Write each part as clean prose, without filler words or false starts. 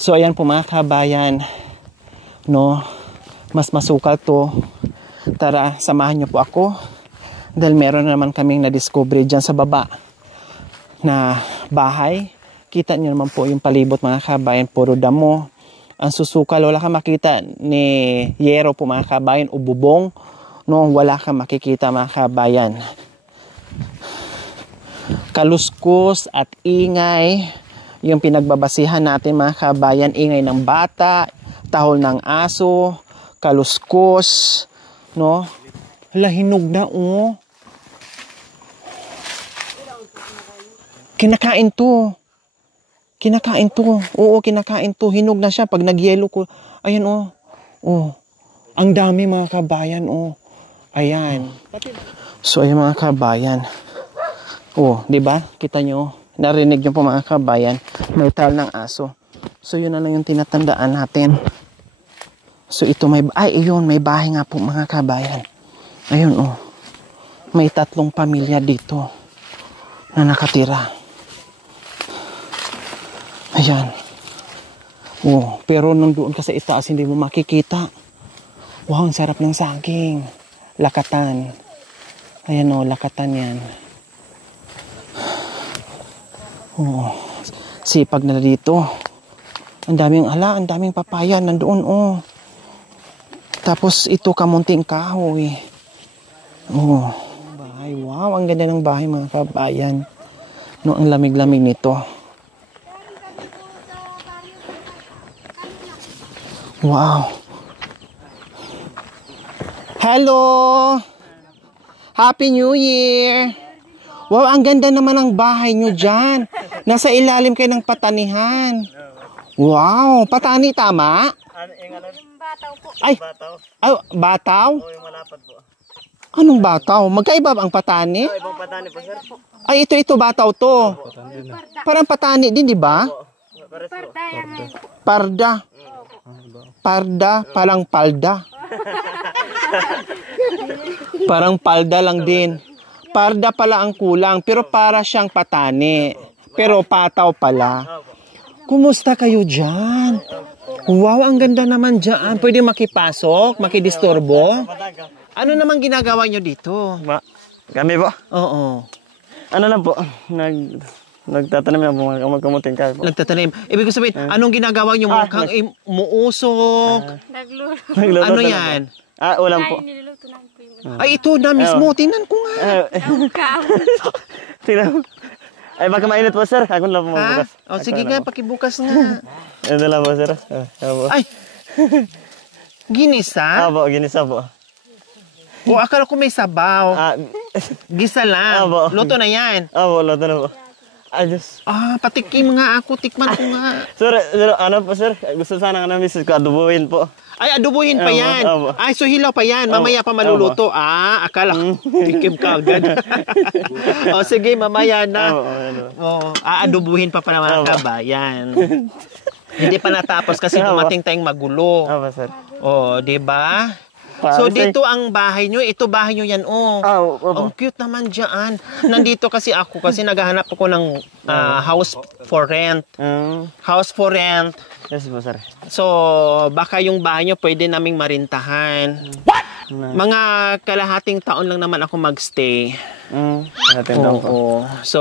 So ayan po mga kabayan, no, mas masukal to. Tara, samahan niyo po ako dahil meron na naman kaming na-discover dyan sa baba na bahay. Kita niyo naman po yung palibot mga kabayan, puro damo. Ang susukal, wala kang makita ni yero po mga kabayan o bubong, no, wala kang makikita mga kabayan. Kaluskos at ingay yung pinagbabasihan natin mga kabayan. Ingay ng bata, tahol ng aso, kaluskos, no? Hala, hinog na, oh. Kinakain to. Kinakain to. Oo, kinakain to. Hinog na siya pag nagyelo ko. Ayan, oh. Oh. Ang dami mga kabayan, oh. Ayan. So, ayan mga kabayan. Oh, di ba? Kita nyo. Narinig nyo po mga kabayan. May tal ng aso. So, yun na lang yung tinatandaan natin. So, ito may... Ay, yun. May bahay nga po mga kabayan. Ayun, oh. May 3 pamilya dito na nakatira. Ayan. Oh, pero nung doon ka sa itaas, hindi mo makikita. Wow, ang sarap ng saging. Lakatan. Ayan, oh. Lakatan yan. Oh, sipag na dito. Ang daming papaya nandoon, oh. Tapos ito kamunting kahoy. Oh, bahay. Wow, ang ganda ng bahay mga kabayan. No, ang lamig-lamig nito. Wow. Hello. Happy New Year. Wow, ang ganda naman ng bahay nyo dyan. Nasa ilalim kayo ng patanihan. Wow, patani tama? Bataw po. Ay, bataw? Oo, yung malapad po. Anong bataw? Magkaiba ang patani? Ibang patani po, sir. Ay, ito bataw to. Parang patani din, di ba? Parda yan. Parda. Parda, parang palda. Parang palda lang din. Parda pala ang kulang, pero para siyang patani. Pero pataw pala. Kumusta kayo dyan? Wow, ang ganda naman dyan. Pwede makipasok, makidisturbo. Ano naman ginagawa nyo dito? Kami po? Oo. Ano lang po, nagtatanim lang po, magkamuting kayo po. Nagtatanim. Ibig sabihin, anong ginagawa nyo? Mukhang muusok. Nagluluto. Ano yan? Ulam po. Ay, niluluto namin po yung Ay, ito na mismo. Tingnan ko nga. kaw. Tingnan. Ay, baka mainit po, sir. Ako lang po magbukas. O, sige nga, pakibukas nga. Ito lang po, sir. Ay, ginisa? Po, ginisa po. O, akala ko may sabaw. Gisa lang. Luto na yan. Po, luto na po. Diyos. Patikim nga ako. Tikman ko nga. Sir, ano po, sir? Gusto sana nga na misis ko, adubuhin po. Ay, adubuhin pa yan. Ay, so hilaw pa yan. Mamaya pa maluluto. Akala ko. Tikim ka agad. O, sige, mamaya na. Adubuhin pa pa naman ang kabayan. Hindi pa natapos kasi dumating tayong magulo. Sir. O, diba? So, dito ang bahay nyo. Ito bahay nyo yan, oh. Ang cute naman dyan. Nandito kasi ako kasi naghahanap ako ng house for rent. House for rent. Yes po, sir. So, baka yung bahay nyo pwede naming marintahan. What? Mga kalahating taon lang naman ako magstay. Kalahating taon po. So,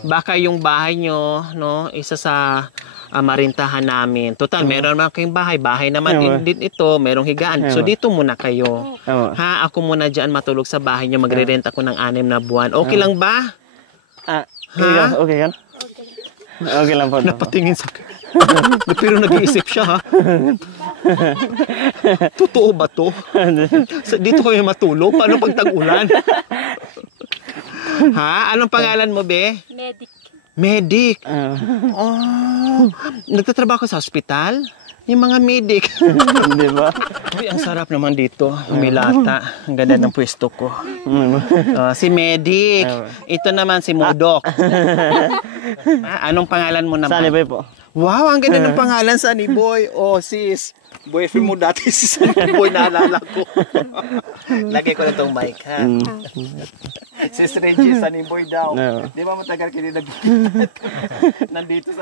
baka yung bahay nyo, no, isa sa marintahan namin. Total, meron naman kayong bahay. Bahay naman din ito. Merong higaan. So, dito muna kayo. Ha? Ako muna dyan matulog sa bahay nyo. Magre-rent ako ng 6 na buwan. Okay lang ba? Okay yan? Okay lang po. Napatingin sa... Pero nag-iisip siya, ha? Totoo ba to? Dito kayo matulog? Paano pag tag-ulan? Ha? Anong pangalan mo, be? Medic. Medic? Nagtatrabaho ka sa hospital? Yung mga medic. Di ba? Uy, ang sarap naman dito. Humilata. Ang ganda ng pwesto ko. Si Medic. Ito naman si Mudok. Anong pangalan mo naman? Sani ba po? Wow, ang ganda ng pangalan, Sunny Boy. Oh, sis. Boyfriend mo dati si Sunny Boy, naalala ko. Lagay ko na tong mic, ha? Sis Reggie, Sunny Boy daw. No. Di ba matagal kinilagay? Nandito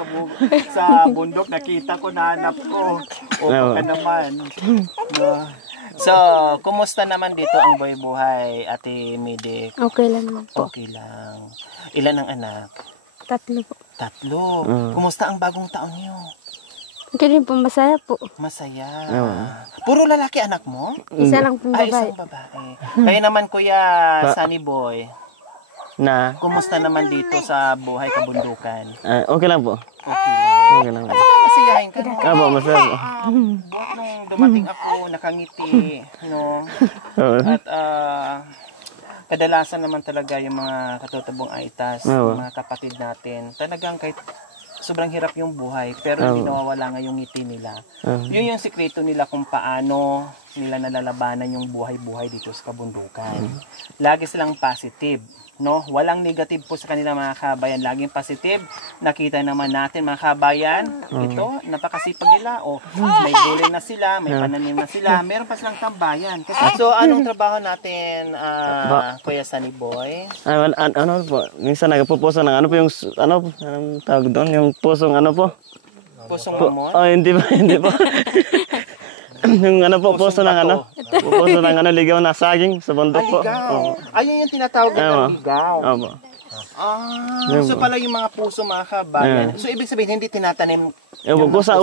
sa bundok, nakita ko, nahanap ko. O, No. baka naman. No. So, kumusta naman dito ang buhay, Ate Midik? Okay lang naman po. Okay lang. Ilan ang anak? 3 po. 3. Kumusta ang bagong taon niyo? Okay din po, masaya po. Masaya. Puro lalaki anak mo? Isa lang pong Ay, babae. isang babae. Kayo naman, Kuya Sunny Boy, Na, kumusta naman dito sa buhay kabundukan? okay lang po. Okay lang. Okay lang po. Kasiyahin ka no? Opo, masaya po. Buhat nung dumating ako, nakangiti, no? Oo. At kadalasan naman talaga yung mga katutabong aitas, Oo. yung mga kapatid natin, talagang kahit sobrang hirap yung buhay, pero hindi nawawala nga yung ngiti nila. Yun yung sikreto nila kung paano nila nalalabanan yung buhay-buhay dito sa kabundukan. Lagi silang positive, no? Walang negative po sa kanila mga kabayan, laging positive. Nakita naman natin mga kabayan, ito, napakasipag nila. O, may gulay na sila, may pananim na sila, meron pa silang tambayan. So, anong trabaho natin, Kuya Sunny Boy? Ano po, minsan nagpupuso ng ano po yung, anong tawag doon, yung pusong ano po? Pusong mamon? Oh, hindi ba, hindi po. Yung ano po, puso ng ano, puso ng ano, ligaw na saging sa bundok po. Ligaw. Ayun yung tinatawag na ligaw. Opo. So pala yung mga puso mga kabayan. So ibig sabihin hindi tinatanim Opo, kusa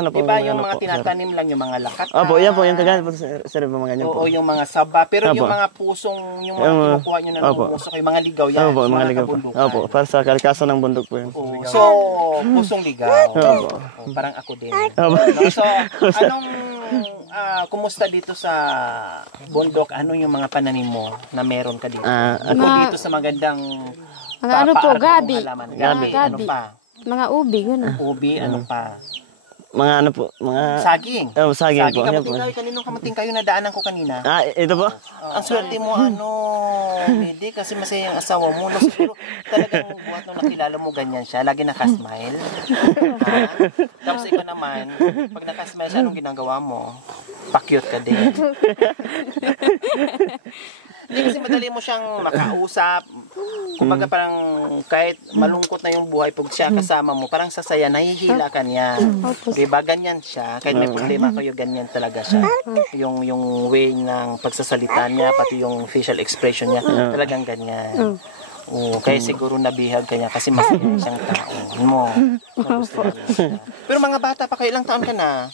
na po. Diba yung mga tinatanim lang yung mga lakat? Opo, yan po, yung kagaya po sa mga ganyan po. Oo, yung mga saba. Pero yung Opo. mga pusong, yung mga kinukuha nyo na ng puso, yung mga ligaw yan. Opo, mga ligaw po. kabundukan. Opo, para sa kalikasan ng bundok po yun. Oo. So, pusong ligaw. Opo. Oo, parang ako din. Opo. No? So, anong, kumusta dito sa bundok? Ano yung mga pananim mo na meron ka dito? Ako dito sa magandang Mga ano po, gabi. Gabi. Ano Gabi. pa? Mga ubi, gano'n. Ubi, ano pa? Mga ano po, mga... Saging. Saging po. Yan po. Kamating kayo, kaninong kamating kayo nadaanan ko kanina. Ito po? Ang swerte mo, hindi, kasi masaya yung asawa mo. No, siguro, talagang buhat nung nakilala mo, ganyan siya. Lagi nakasmile. Tapos ikaw naman, pag nakasmile siya, anong ginagawa mo? Pa-cute ka din. Hindi kasi madali mo siyang makausap. Kumbaga parang kahit malungkot na yung buhay, pag siya kasama mo, parang sasaya, nahihila ka niya. Diba? Ganyan siya. Kahit may problema kayo, ganyan talaga siya. Yung way ng pagsasalita niya, pati yung facial expression niya, talagang ganyan. Oo, kaya siguro nabihag ka niya kasi masaya siyang tao mo. Pero mga bata pa kayo, ilang taon ka na?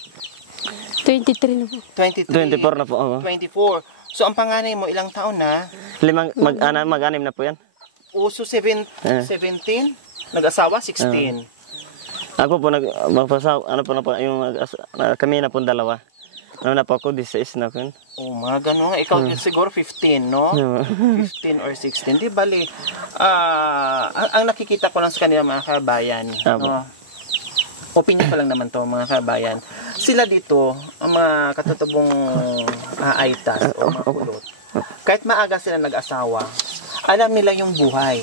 23 na po. 23. 24 na po. 24. So, ang panganay mo, ilang taon na? Mag-anim na po yan. Uso 17? Nag-asawa? 16? Ako po, ano po na po, kami na po dalawa. Ano na po ako, 16 na po yun. Oh, mga ganun. Ikaw siguro 15, no? 15 or 16. Di bali. Ang nakikita ko lang sa kanila mga kabayan, no? Opinion ko lang naman to mga kabayan. Sila dito, ang mga katutubong aitas o mga kulot, kahit maaga sila nag-asawa, alam nila yung buhay.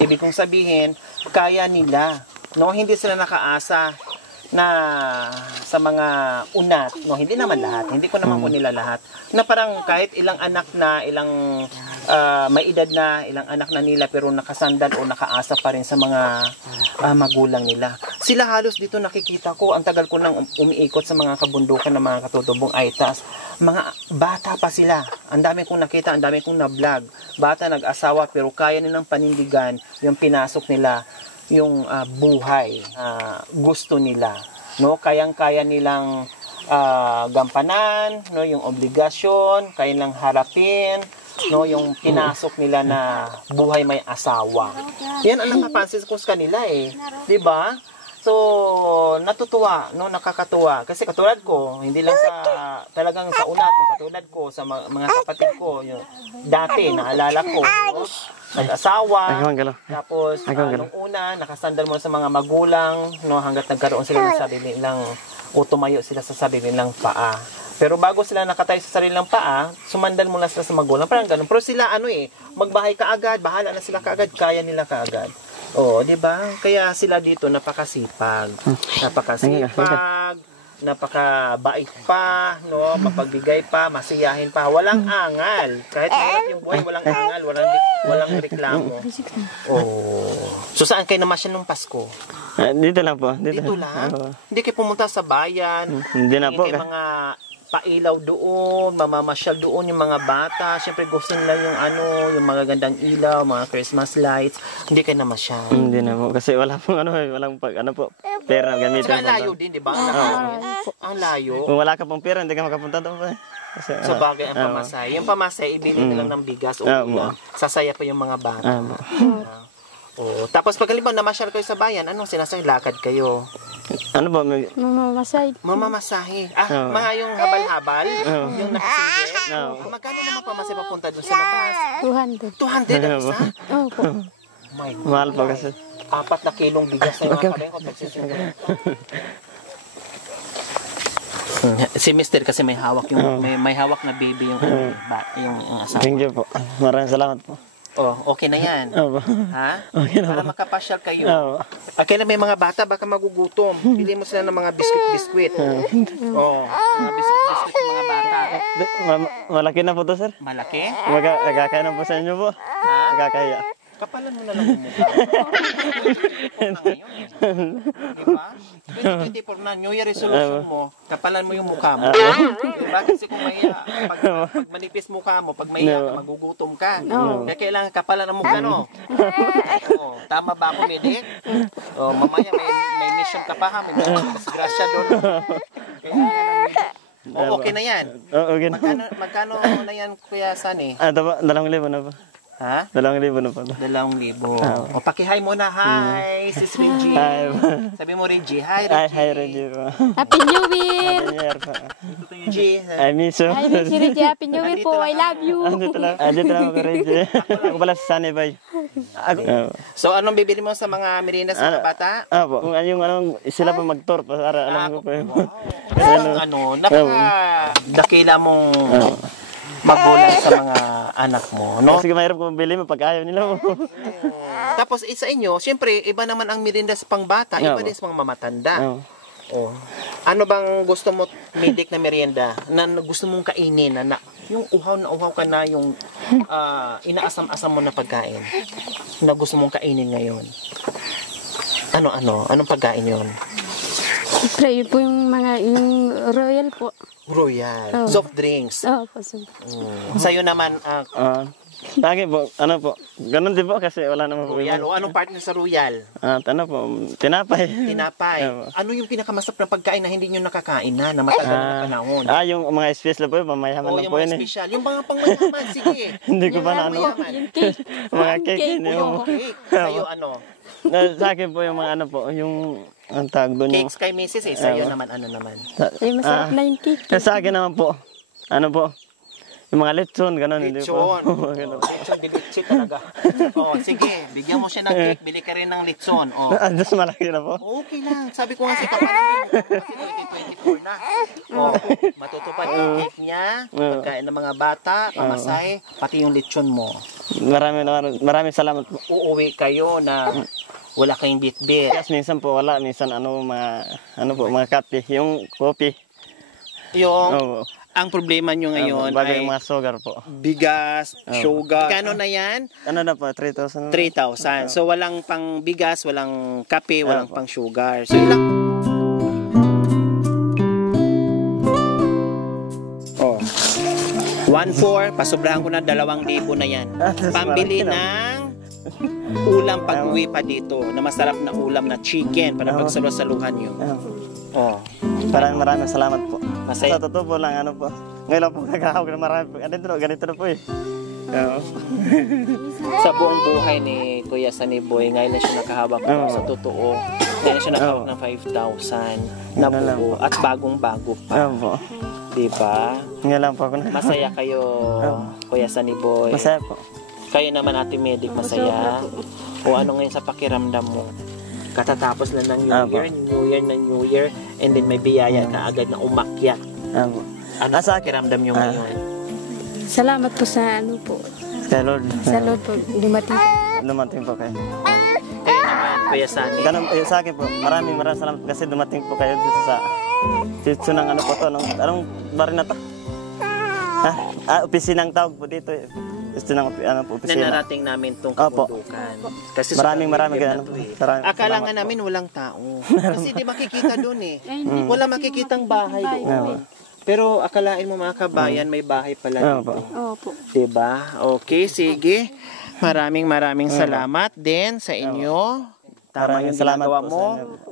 Ibig kong sabihin, kaya nila. No? Hindi sila nakaasa na sa mga unat, no, hindi naman lahat, hindi ko naman nila lahat, na parang kahit ilang anak na, ilang may edad na, ilang anak na nila pero nakasandal o nakaasa pa rin sa mga magulang nila. Sila halos dito nakikita ko, ang tagal ko nang umiikot sa mga kabundukan ng mga katutubong aitas, mga bata pa sila. Ang dami kong nakita, ang dami kong na-vlog. Bata nag-asawa pero kaya nilang panindigan yung pinasok nila, yung buhay, gusto nila, no, kayang-kaya nilang gampanan, no, yung obligasyon, kaya nilang harapin, no, yung pinasok nila na buhay may asawa. Yan ang napapansin ko sa kanila di ba? So, natutuwa, no, nakakatuwa. Kasi katulad ko, hindi lang sa, talagang sa unat, no, katulad ko, sa mga kapatid ko, yung, dati, naalala ko, no, nag-asawa, tapos, nung una, nakasandal mo sa mga magulang, no, hanggat nagkaroon sila ng sarili nilang, o tumayo sila sa sarili nilang paa. Pero bago sila nakatayo sa sarili nilang paa, sumandal mo lang sila sa magulang, parang ganun. Pero sila, magbahay kaagad, bahala na sila kaagad, kaya nila kaagad. Oo, di ba? Kaya sila dito napakasipag. Napakasipag, napakabait pa, no? Mapagbigay pa, masiyahin pa. Walang angal. Kahit mahirap yung buhay, walang angal, walang reklamo. Oo. So saan kayo namasyal nung Pasko? Dito lang po. Dito lang? Oo. Hindi kayo pumunta sa bayan? Hindi na po. Kayo mga pailaw doon, mamamasyal doon yung mga bata. Siyempre gusto nila yung mga gandang ilaw, mga Christmas lights. Hindi kayo namasyal. Hindi na po. Kasi wala pong walang pera gamitin. Saka ang layo din, di ba? Ang layo. Kung wala ka pong pera, hindi ka makapunta doon po. Kasi, So bagay ang pamasay. Yung pamasay, ibili nilang ng bigas o ulam. Sasaya pa yung mga bata. Oh, tapos pag halimbawa namasyal kayo sa bayan, anong sinasay? Lakad kayo? Ano ba? Mamamasay. Mamamasahe. Mga yung habal-habal, yung nakasinggit. Magkano naman pamasay papunta dun sa labas? 200. 200 ang isa? Opo. My God. Mahal pa kasi. 4 na kilong bigas na yung mga kalengkot nagsisunod. Si Mister kasi may hawak yung may hawak na baby yung yung asawa. Thank you po. Maraming salamat po. Oh, okay na yan. Opo. Ha? Okay na Para po. makapasyal kayo. Oo. Kailan may mga bata, baka magugutom. Pili mo sila ng mga biskwit-biskwit. Mga biskwit-biskwit ng mga bata. Malaki na po to, sir. Malaki? Nagkakaya na po sa inyo po. Ha? Nagkakaya. Kapalan mo na lang yung mukha. Diba? 2024 na, New Year resolution mo, kapalan mo yung mukha mo. Diba? Kasi kung pag manipis mukha mo, pag mahiya ka, magugutom ka. Kaya kailangan kapalan ang mukha, no? Tama ba ako, Medik? Mamaya may mission ka pa, ha? May disgrasya doon. Okay na yan. Okay na. Magkano na yan, Kuya Sunny? Ito po, 2,000 na po. Ha? 2,000 na po. 2,000. O pakihay mo na. Hi, sis Reggie. Hi. Sabi mo Reggie. Hi, Reggie. Hi, Reggie po. Happy New Year! Happy New Year po. Reggie. I miss you. Hi, Miss Reggie. Happy New Year po. I love you. Dito lang ako, Reggie. Ako pala si Sunny Bay. So, anong bibili mo sa mga merienda sa mga bata? Po. Kung sila pa mag-tour para alam ko po yun. Napaka-dakila mong magulang sa mga anak mo, no? Kasi mahirap kung bili mo pag ayaw nila mo. Tapos sa inyo, siyempre, iba naman ang merienda sa pangbata, iba din sa mga mamatanda. Ano bang gusto mo, Medik, na merienda na gusto mong kainin, na yung uhaw ka na, yung inaasam-asam mo na pagkain na gusto mong kainin ngayon? Anong pagkain yon? Siyempre, yun po yung royal po. Royal. Soft drinks. Opo. Sa'yo naman, Lagi po, ganun din po kasi wala naman po. Royal. O anong partner sa Royal? Tinapay. Tinapay. Ano yung pinakamasarap na pagkain na hindi nyo nakakain na matagal na panahon? Yung mga special po, pamayaman lang yung po mga yun. special. Yung mga pangmayaman, sige. Hindi ko pa na Yung cake. mga cake. Yung cake. Sa'yo Sa akin po yung mga ang tawag doon yung... Cakes kay Mrs. Sa'yo naman, naman? Ay, masarap na yung cake. Sa akin naman po, yung mga lechon, gano'n. Lechon. Lechon, dilitsi talaga. Sige, bigyan mo siya ng cake, bili ka rin ng lechon. Just malaki na po. Okay lang. Sabi ko nga si Kapalang kasi 2024 na. Matutupad yung cake niya, pagkain ng mga bata, pamasahe, pati yung lechon mo. Maraming salamat po. Uuwi kayo na wala kayong bit-bit. Yes, minsan po wala, minsan mga kape, yung coffee. Ang problema nyo ngayon bagay ay yung mga sugar po. bigas, sugar. Kano na yan? Na po, 3,000. 3,000. So walang pang bigas, walang kape, walang pang sugar. So yun lang. 1,400, pasobrahan ko na 2,000 na yan. Pambili ng ulam pag-uwi pa dito, na masarap na ulam na chicken para pagsalusaluhan nyo. Maraming salamat po. Masaya. Sa totoo po lang, po. Ngayon lang po nagkakawag na marami po. Ganito na po eh. Sa buong buhay ni Kuya Sunny Boy, ngayon na siya nakahawak sa totoo. Ngayon siya nakahawak ng 5,000 na buo at bagong-bago pa. Diba? Ngayon lang po ako na. Masaya kayo, Kuya Sunny Boy. Masaya po. Kayo naman, Ate Medik, masaya. O ano ngayon sa pakiramdam mo? Katatapos lang ng New Year, and then may biyaya ka agad na umakyat. Ano sa pakiramdam nyo ngayon? Salamat po sa Kay Lord. Sa Lord po, dumating. Lumating po kayo. kayo naman, Kuya Sunny. Ganun po sa akin po. Maraming salamat kasi dumating po kayo dito sa dito ng ano po to, anong bar na to? Opisinang tawag po dito. Gusto ng opisina. Nanarating namin tong kabundukan. Kasi maraming akala nga namin walang tao. Kasi di makikita doon eh. Wala makikitang bahay doon. Pero akalain mo mga kabayan, may bahay pala dito. Opo. Diba? Okay, sige. Maraming salamat din sa inyo. Tama yung ginagawa mo.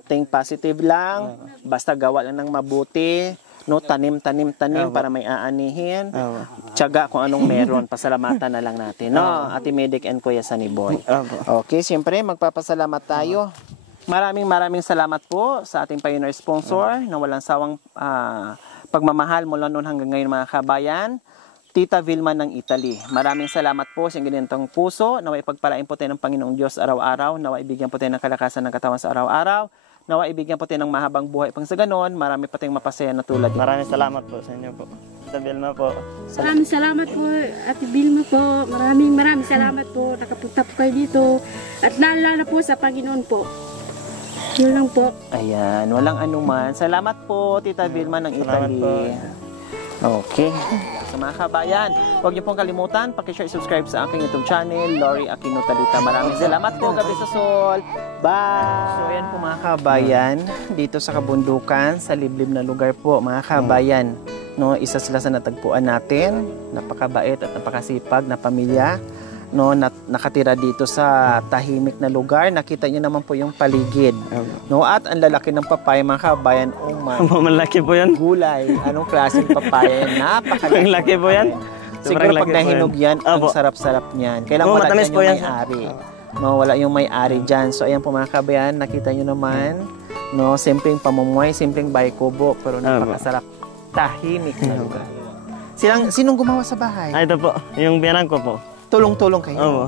Think positive lang. Basta gawa lang ng mabuti. No, tanim para may aanihin. Tiyaga kung anong meron. Pasalamatan na lang natin. No, Ate Medic and Kuya Sunny Boy. Okay, siyempre magpapasalamat tayo. Maraming salamat po sa ating pioneer sponsor na walang sawang pagmamahal mula noon hanggang ngayon mga kabayan. Tita Vilma ng Italy. Maraming salamat po sa ganitong puso. Naway pagpalain po tayo ng Panginoong Diyos araw-araw. Naway ibigyan po tayo ng kalakasan ng katawan sa araw-araw. Naway ibigyan po tayo ng mahabang buhay pang sa ganon. Marami pa tayong mapasaya na tulad. Maraming salamat po sa inyo po. Tita Vilma po. Maraming salamat po, Ate Vilma po. Maraming salamat po. Nakapunta po kayo dito. At lalo po sa Panginoon po. Yun lang po. Ayan, walang anuman. Salamat po, Tita Vilma ng Italy. Okay. Sa mga kabayan, huwag niyo pong kalimutan, pakishare, subscribe sa aking YouTube channel, Lori Aquino Talita. Maraming salamat po, Gabi sa Sol. Bye! So, ayan po mga kabayan, dito sa kabundukan, sa liblib na lugar po, mga kabayan. No, isa sila sa natagpuan natin, napakabait at napakasipag na pamilya. No, nakatira dito sa tahimik na lugar. Nakita niyo naman po yung paligid. No, at ang lalaki ng papaya mga kabayan. Oh my. Malaki po yan. Gulay. Anong klaseng papaya? Napakalaki. Laki po yan. Siguro pag nahinog yan, ang sarap-sarap niyan. Kailangan wala dyan yung may-ari. No, wala yung may-ari dyan. So ayan po mga kabayan, nakita niyo naman. No, simpleng pamumuhay, simpleng baykubo, pero napakasarap. Tahimik na lugar. Sinong gumawa sa bahay? Ito po, yung biyanan ko po. Tulong-tulong kayo? Oo.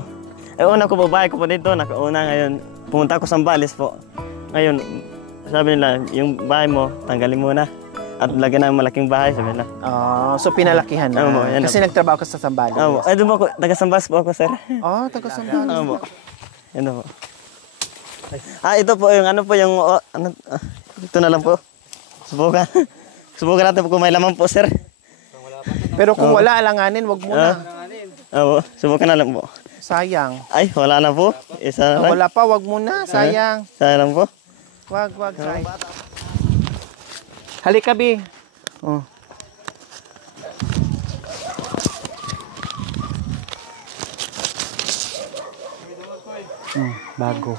Una ko po, bahay ko po dito. Nakauna ngayon. Pumunta ako sa Sambales po. Ngayon, sabi nila, yung bahay mo, tanggalin muna. At lagyan ng malaking bahay, sabi nila. So pinalakihan na. Kasi nagtrabaho ka sa Sambales. Oo. Doon po ako, taga-Sambales po ako, sir. Taga-Sambales. Oo. Yan po. Ito po, yung ano po, yung, ito na lang po. Subukan natin po kung may laman po, sir. Pero kung wala, alanganin, wag muna. Oo, subukan na lang po. Sayang. Ay, wala na po. Isa na lang. Wala pa, wag muna. Sayang. Sayang po. Wag, sayang. Halika, Bi. Bago.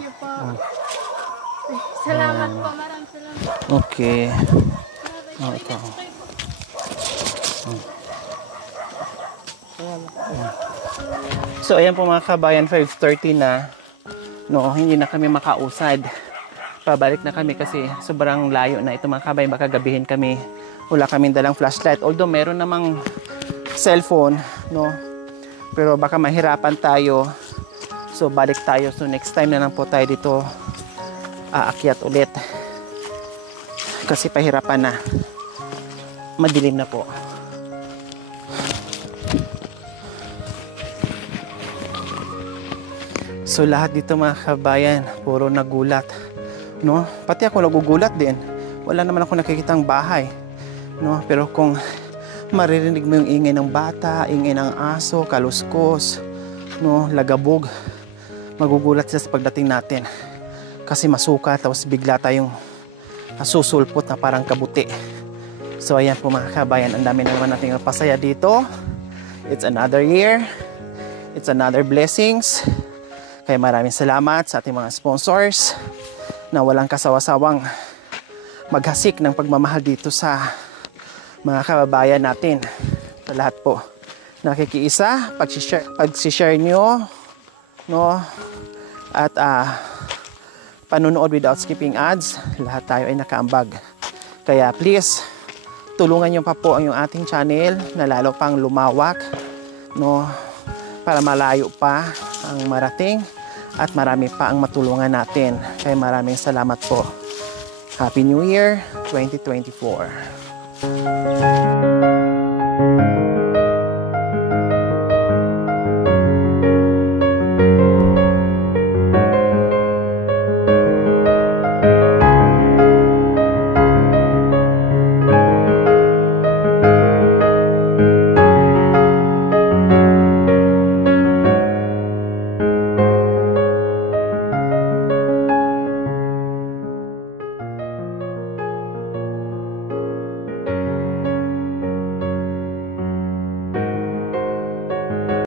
Salamat po, maraming salamat. Okay. Ito. So ayan po mga kabayan, 5:30 na. No, hindi na kami makausad. Pabalik na kami kasi sobrang layo na ito mga kabayan. Baka gabihin kami. Wala kaming dalang flashlight. Although meron namang cellphone, no. Pero baka mahirapan tayo. So balik tayo. So next time na lang po tayo dito aakyat ulit. Kasi pahirapan na. Madilim na po. So lahat dito mga kabayan, puro nagulat. No? Pati ako nagugulat din. Wala naman ako nakikitang bahay. No? Pero kung maririnig mo yung ingay ng bata, ingay ng aso, kaluskos, no, lagabog, magugulat siya sa pagdating natin. Kasi masuka, tapos bigla tayong susulpot na parang kabuti. So ayan po mga kabayan, ang dami naman natin pasaya dito. It's another year. It's another blessings. Kaya maraming salamat sa ating mga sponsors na walang kasawa-sawang maghasik ng pagmamahal dito sa mga kababayan natin. Sa lahat po nakikiisa, pag-share nyo, no? At panunood without skipping ads, lahat tayo ay nakaambag. Kaya please, tulungan nyo pa po ang yung ating channel na lalo pang lumawak, no? Para malayo pa ang marating at marami pa ang matulungan natin. Kaya maraming salamat po. Happy New Year 2024.